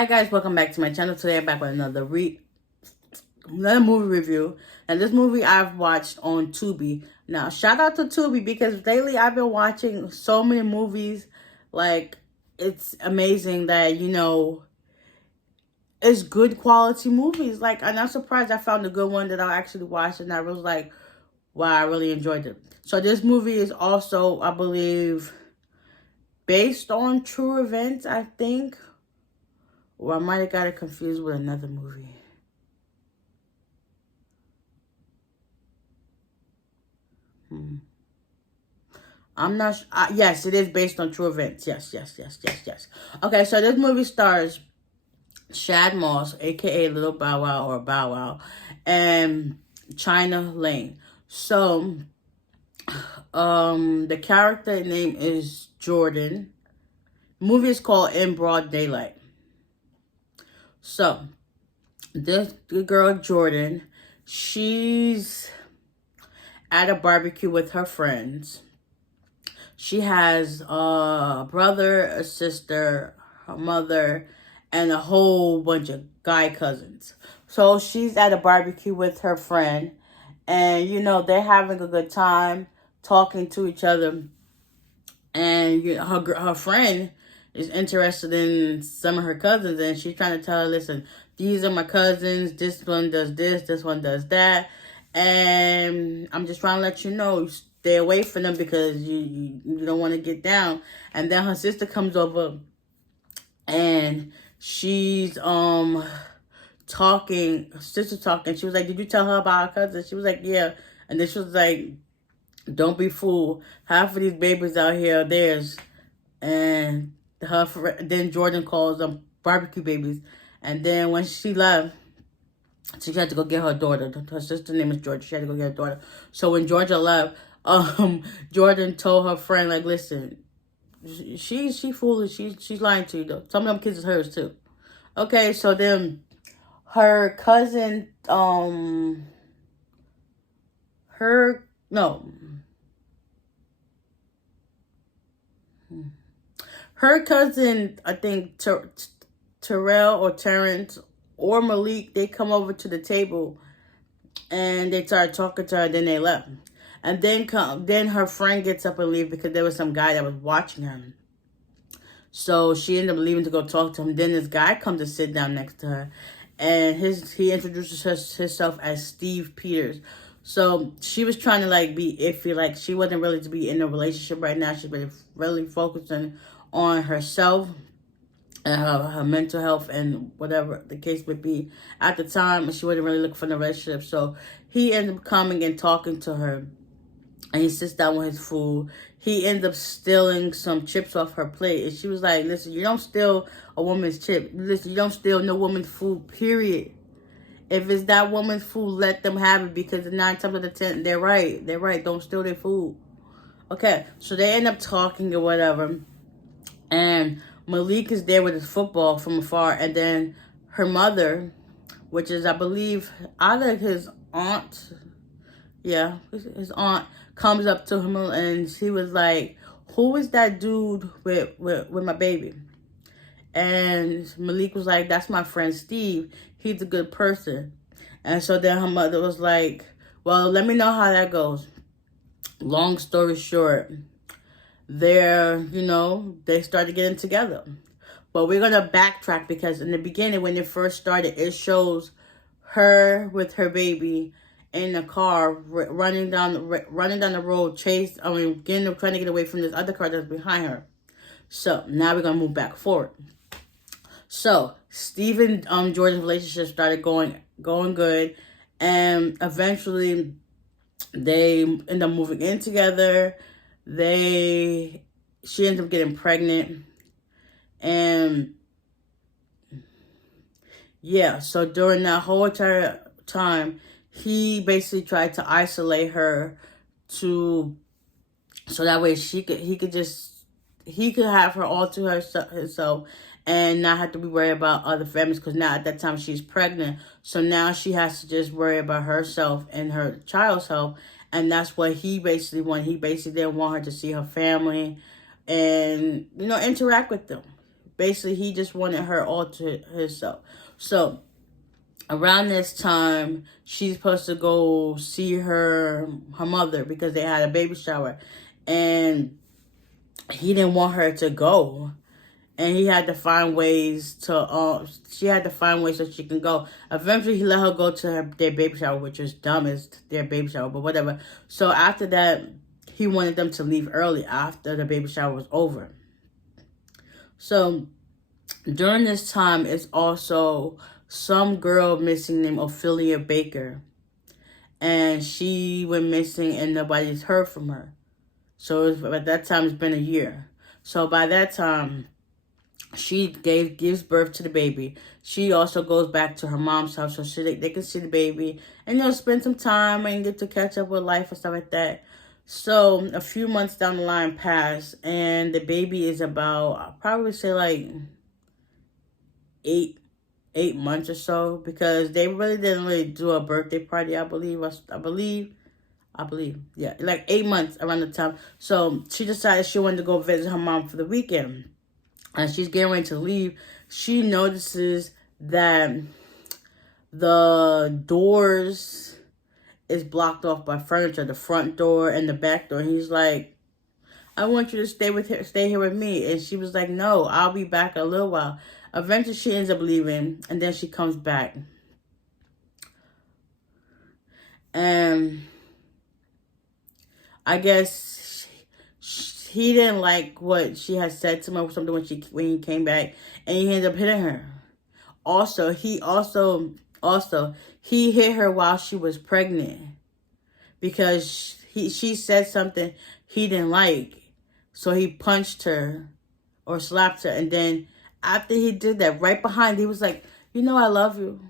Hi guys, welcome back to my channel. Today I'm back with another movie review. And this movie I've watched on Tubi. Now shout out to Tubi because lately I've been watching so many movies. Like, it's amazing that it's good quality movies. Like, and I'm surprised I found a good one that I actually watched and I was like, wow, I really enjoyed it. So this movie is also, I believe, based on true events, I think. Or I might have got it confused with another movie. I'm not. Yes, it is based on true events. Yes. Okay, so this movie stars Shad Moss, aka Little Bow Wow or Bow Wow, and China Lane. So, the character name is Jordan. The movie is called In Broad Daylight. So, this girl Jordan, she's at a barbecue with her friends. She has a brother, a sister, her mother, and a whole bunch of guy cousins. So she's at a barbecue with her friend, and they're having a good time talking to each other. And her friend is interested in some of her cousins, and she's trying to tell her, listen, these are my cousins. This one does this one does that, and I'm just trying to let you know, stay away from them because you don't want to get down. And then her sister comes over, and she's talking. Sister talking. She was like, "Did you tell her about her cousin?" She was like, "Yeah." And then she was like, "Don't be fooled. Half of these babies out here are theirs." And then Jordan calls them barbecue babies. And then when she left, she had to go get her daughter. Her sister's name is Georgia. She had to go get her daughter. So when Georgia left, Jordan told her friend, like, listen, she foolish. She's lying to you though. Some of them kids is hers too. Okay, so then her cousin, her no. Her cousin, I think Terrell or Terrence or Malik, they come over to the table and they started talking to her. Then they left, and then her friend gets up and leaves because there was some guy that was watching her. So she ended up leaving to go talk to him. Then this guy comes to sit down next to her, and he introduces himself as Steve Peters. So she was trying to like be iffy, like she wasn't really to be in a relationship right now. She's really focusing on herself and her mental health and whatever the case would be. At the time, she wasn't really looking for a relationship. So he ended up coming and talking to her, and he sits down with his food. He ends up stealing some chips off her plate. And she was like, listen, you don't steal a woman's chip. Listen, you don't steal no woman's food, period. If it's that woman's food, let them have it because 9 times out of 10, they're right. They're right. Don't steal their food. Okay, so they end up talking or whatever. And Malik is there with his football from afar. And then her mother, which is, I believe, either his aunt, yeah, his aunt, comes up to him and he was like, who is that dude with my baby? And Malik was like, that's my friend Steve. He's a good person. And so then her mother was like, well, let me know how that goes. Long story short, they started getting together. But we're going to backtrack because in the beginning, when it first started, it shows her with her baby in the car running down the road, trying to get away from this other car that's behind her. So now we're going to move back forward. So Steve and Jordan's relationship started going good, and eventually they end up moving in together. She ends up getting pregnant, and yeah, so during that whole entire time, he basically tried to isolate her so that way he could have her all to herself and not have to be worried about other families, because now at that time she's pregnant. So now she has to just worry about herself and her child's health. And that's what he basically wanted. He basically didn't want her to see her family and, interact with them. basically he just wanted her all to himself. So around this time, she's supposed to go see her mother because they had a baby shower, and he didn't want her to go, and he had to find ways to she had to find ways so she can go. Eventually he let her go to their baby shower, which was dumb as their baby shower, but whatever. So after that, he wanted them to leave early after the baby shower was over. So during this time, it's also some girl missing named Ophelia Baker, and she went missing and nobody's heard from her. So at that time, it's been a year. So by that time, she gives birth to the baby. She also goes back to her mom's house so they can see the baby and spend some time and get to catch up with life and stuff like that. So a few months down the line pass, and the baby is about, I'll probably say like 8 months or so, because they really didn't really do a birthday party. I believe, yeah, like 8 months around the time. So she decided she wanted to go visit her mom for the weekend, and she's getting ready to leave. She notices that the doors is blocked off by furniture, the front door and the back door. And he's like, I want you to stay here with me. And she was like, no, I'll be back a little while. Eventually she ends up leaving, and then she comes back. And I guess he didn't like what she had said to him or something when he came back, and he ended up hitting her. Also, he hit her while she was pregnant because she said something he didn't like. So he punched her or slapped her. And then after he did that, right behind, he was like, I love you.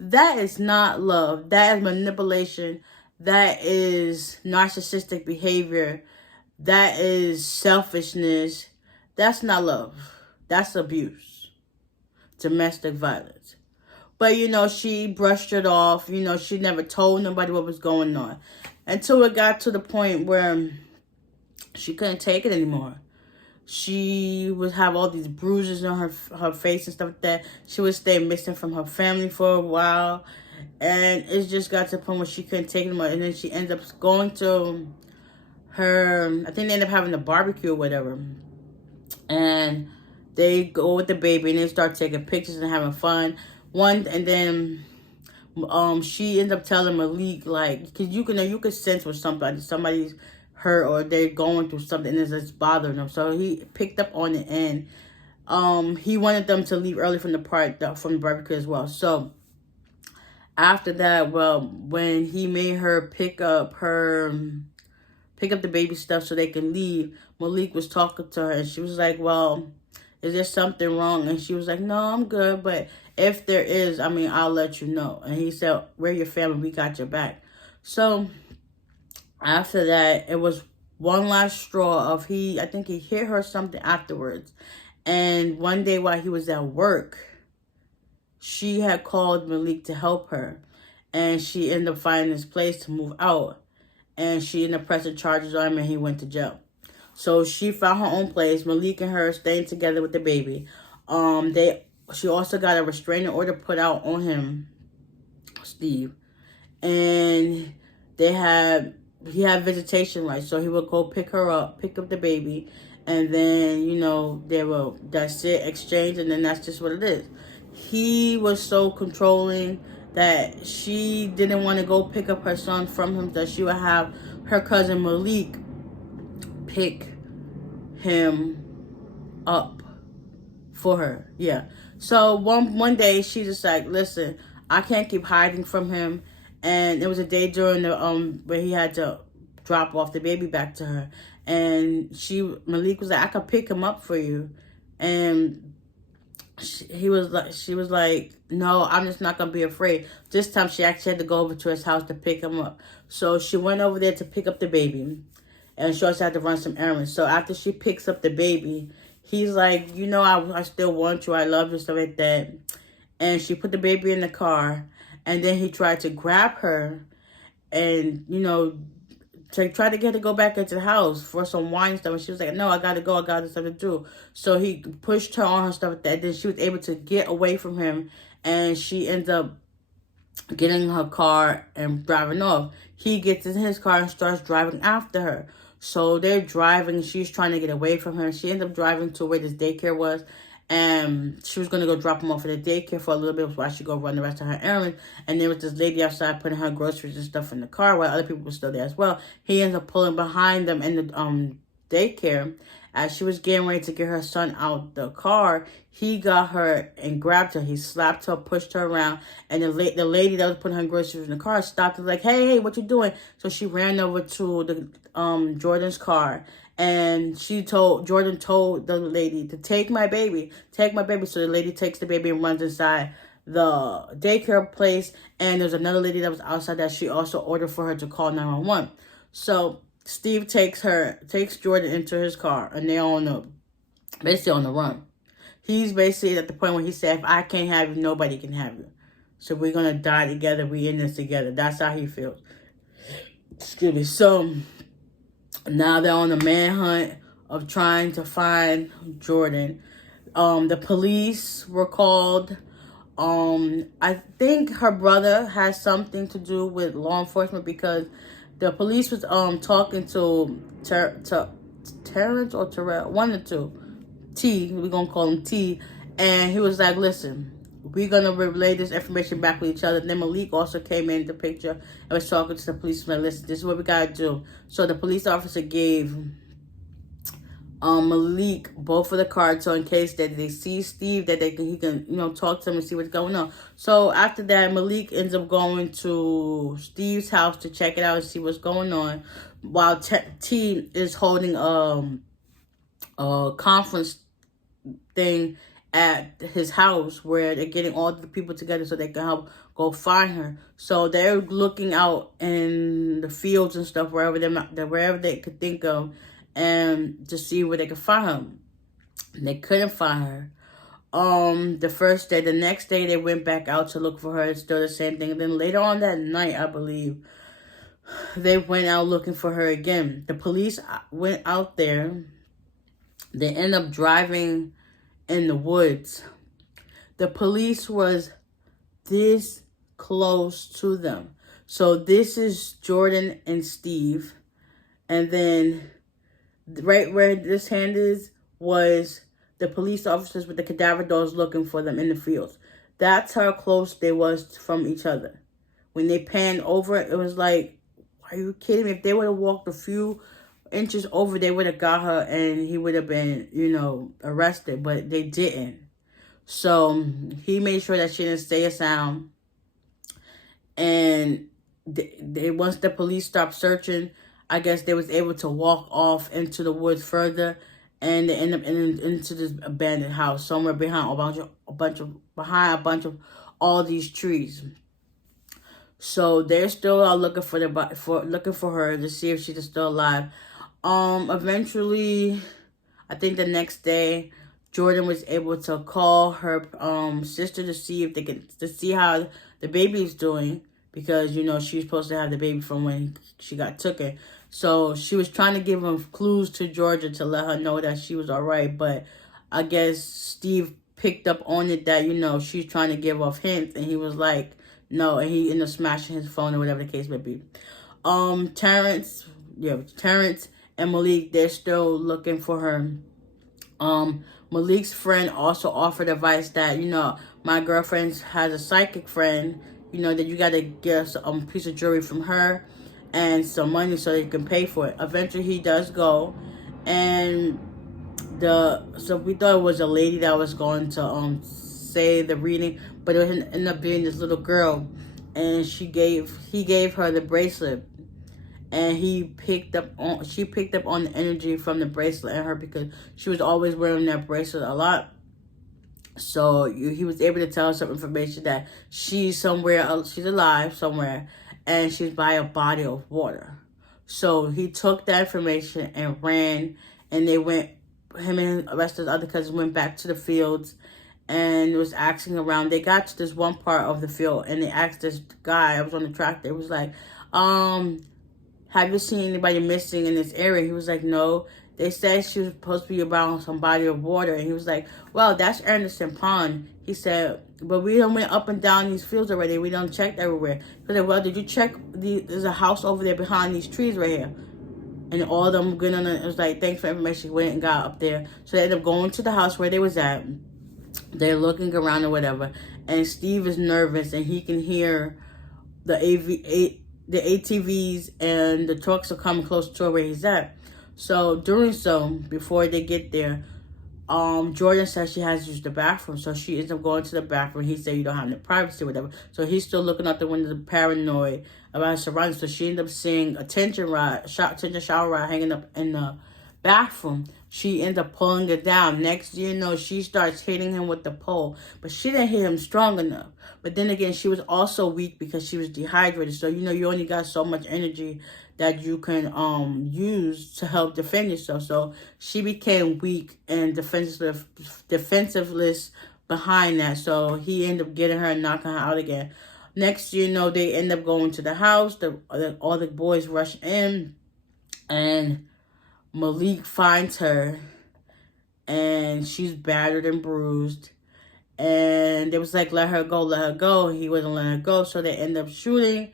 That is not love. That is manipulation. That is narcissistic behavior. That is selfishness. That's not love. That's abuse. Domestic violence. But, she brushed it off. She never told nobody what was going on. Until it got to the point where she couldn't take it anymore. She would have all these bruises on her face and stuff like that. She would stay missing from her family for a while. And it just got to the point where she couldn't take it anymore. And then she ended up going to I think they ended up having a barbecue or whatever. And they go with the baby and they start taking pictures and having fun. And then she ended up telling Malik, like, because you can sense when somebody's hurt or they're going through something and it's bothering them. So he picked up on it, and he wanted them to leave early from the barbecue as well. So after that, when he made her pick up the baby stuff so they can leave, Malik was talking to her, and she was like, well, is there something wrong? And she was like, no, I'm good, but if there is, I'll let you know. And he said, we're your family, we got your back. So after that, it was one last straw of I think he hit her something afterwards. And one day while he was at work, she had called Malik to help her. And she ended up finding this place to move out. And she ended up pressing charges on him, and he went to jail. So she found her own place. Malik and her staying together with the baby. She also got a restraining order put out on him, Steve. And he had visitation rights. So he would go pick up the baby. And then, that's it, exchange. And then that's just what it is. He was so controlling that she didn't want to go pick up her son from him, that she would have her cousin Malik pick him up for her. Yeah. So one day she just like, listen, I can't keep hiding from him. And it was a day during the where he had to drop off the baby back to her, and Malik was like, I could pick him up for you. And she was like, no, I'm just not gonna be afraid. This time she actually had to go over to his house to pick him up. So she went over there to pick up the baby, and she also had to run some errands. So after she picks up the baby, he's like, I still want you, I love you, stuff like that. And she put the baby in the car, and then he tried to grab her and So he tried to get her to go back into the house for some wine and stuff. And she was like, no, I got to go. I got stuff to do. So he pushed her on her stuff like that. Then she was able to get away from him. And she ends up getting in her car and driving off. He gets in his car and starts driving after her. So they're driving. She's trying to get away from him. She ends up driving to where this daycare was. And she was going to go drop him off at the daycare for a little bit while she go run the rest of her errands. And there was this lady outside putting her groceries and stuff in the car while other people were still there as well. He ends up pulling behind them in the daycare. As she was getting ready to get her son out the car, he got her and grabbed her. He slapped her, pushed her around. And the lady that was putting her groceries in the car stopped and was like, hey, what you doing? So she ran over to the Jordan's car. And Jordan told the lady to take my baby. Take my baby. So the lady takes the baby and runs inside the daycare place. And there's another lady that was outside that she also ordered for her to call 911. So Steve takes Jordan into his car, and they're basically on the run. He's basically at the point where he said, if I can't have you, nobody can have you. So we're going to die together. We in this together. That's how he feels. Excuse me. So now they're on the manhunt of trying to find Jordan. The police were called. I think her brother has something to do with law enforcement because the police was talking to Terrence or Terrell, one or two, T, we're gonna call him T, and he was like, listen, we're gonna relay this information back with each other. Then Malik also came in the picture and was talking to the policeman. Listen, this is what we gotta do. So the police officer gave Malik both of the cards, so in case that they see Steve, that he can talk to him and see what's going on. So after that, Malik ends up going to Steve's house to check it out and see what's going on, while T is holding a conference thing at his house where they're getting all the people together so they can help go find her. So they're looking out in the fields and stuff wherever they could think of, and to see where they could find her. They couldn't find her. The next day they went back out to look for her. It's still the same thing. And then later on that night, I believe, they went out looking for her again. The police went out there. They end up driving in the woods. The police was this close to them. So this is Jordan and Steve. And then right where this hand is was the police officers with the cadaver dogs looking for them in the fields. That's how close they was from each other. When they panned over, it was like, are you kidding me? If they would have walked a few inches over, they would have got her and he would have been, arrested. But they didn't. So he made sure that she didn't stay a sound. And once the police stopped searching, I guess they was able to walk off into the woods further, and they end up into this abandoned house somewhere behind a bunch of all these trees. So they're still out looking for her to see if she's still alive. Eventually, I think the next day, Jordan was able to call her sister to see how the baby's doing, because she was supposed to have the baby from when she got taken. So she was trying to give him clues to Georgia to let her know that she was all right. But I guess Steve picked up on it that, she's trying to give off hints. And he was like, no. And he ended up smashing his phone or whatever the case may be. Terrence and Malik, they're still looking for her. Malik's friend also offered advice that, my girlfriend has a psychic friend, that you got to get a piece of jewelry from her and some money so you can pay for it. Eventually, he does go, and so we thought it was a lady that was going to say the reading, but it ended up being this little girl, and he gave her the bracelet, and she picked up on the energy from the bracelet in her, because she was always wearing that bracelet a lot. So he was able to tell her some information that she's alive somewhere, and she's by a body of water. So he took that information and ran, and him and the rest of the other cousins went back to the fields and was asking around. They got to this one part of the field, and they asked this guy, I was on the tractor, it was like, have you seen anybody missing in this area? He was like, no. They said she was supposed to be around some body of water. And he was like, well, that's Anderson Pond. He said, but we done went up and down these fields already. We done checked everywhere. He was like, well, did you check? There's a house over there behind these trees right here. And all of them good on it. It was like, thanks for information. He went and got up there. So they ended up going to the house where they was at. They're looking around or whatever. And Steve is nervous and he can hear the ATVs and the trucks are coming close to where he's at. So before they get there, Jordan says she has to use the bathroom, so she ends up going to the bathroom. He said you don't have no privacy or whatever. So he's still looking out the window, paranoid about his surroundings. So she ends up seeing a tension shower rod hanging up in the bathroom. She ends up pulling it down. Next you know, she starts hitting him with the pole, but she didn't hit him strong enough. But then again, she was also weak because she was dehydrated. So you only got so much energy that you can use to help defend yourself. So she became weak and defensiveless behind that. So he ended up getting her and knocking her out again. Next you know, they end up going to the house. All the boys rush in, and Malik finds her, and she's battered and bruised. And they was like, let her go, let her go. He wasn't letting her go, so they end up shooting.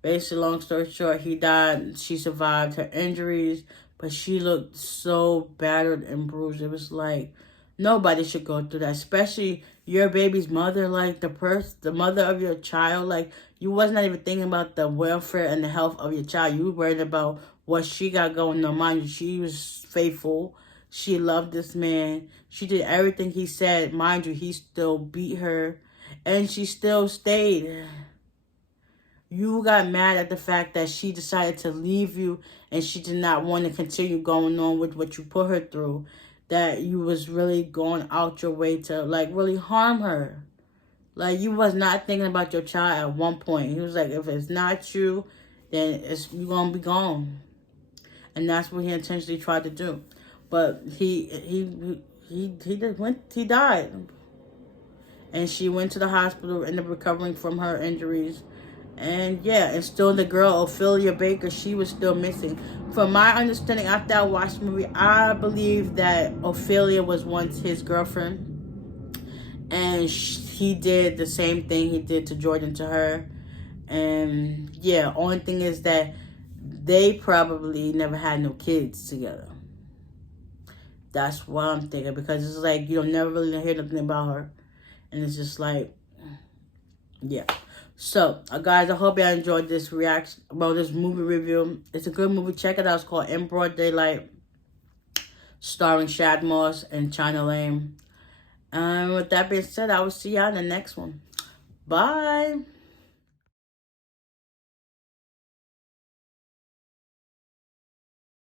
Basically, long story short, he died. She survived her injuries, but she looked so battered and bruised. It was like, nobody should go through that, especially your baby's mother, like the mother of your child. Like, you was not even thinking about the welfare and the health of your child. You were worried about what she got going on. Mind you, she was faithful. She loved this man. She did everything he said. Mind you, he still beat her, and she still stayed. You got mad at the fact that she decided to leave you and she did not want to continue going on with what you put her through. That you was really going out your way to, like, really harm her. Like, you was not thinking about your child at one point. He was like, if it's not you, then you're going to be gone. And that's what he intentionally tried to do. But he died. And she went to the hospital, ended up recovering from her injuries. And yeah, and still the girl, Ophelia Baker, she was still missing. From my understanding, after I watched the movie, I believe that Ophelia was once his girlfriend. And he did the same thing he did to Jordan to her. And yeah, only thing is that they probably never had no kids together. That's what I'm thinking. Because it's like, you'll never really hear nothing about her. And it's just like, yeah. So, guys, I hope y'all enjoyed this reaction about this movie review. It's a good movie. Check it out. It's called In Broad Daylight, starring Shad Moss and China Lame. And with that being said, I will see y'all in the next one. Bye.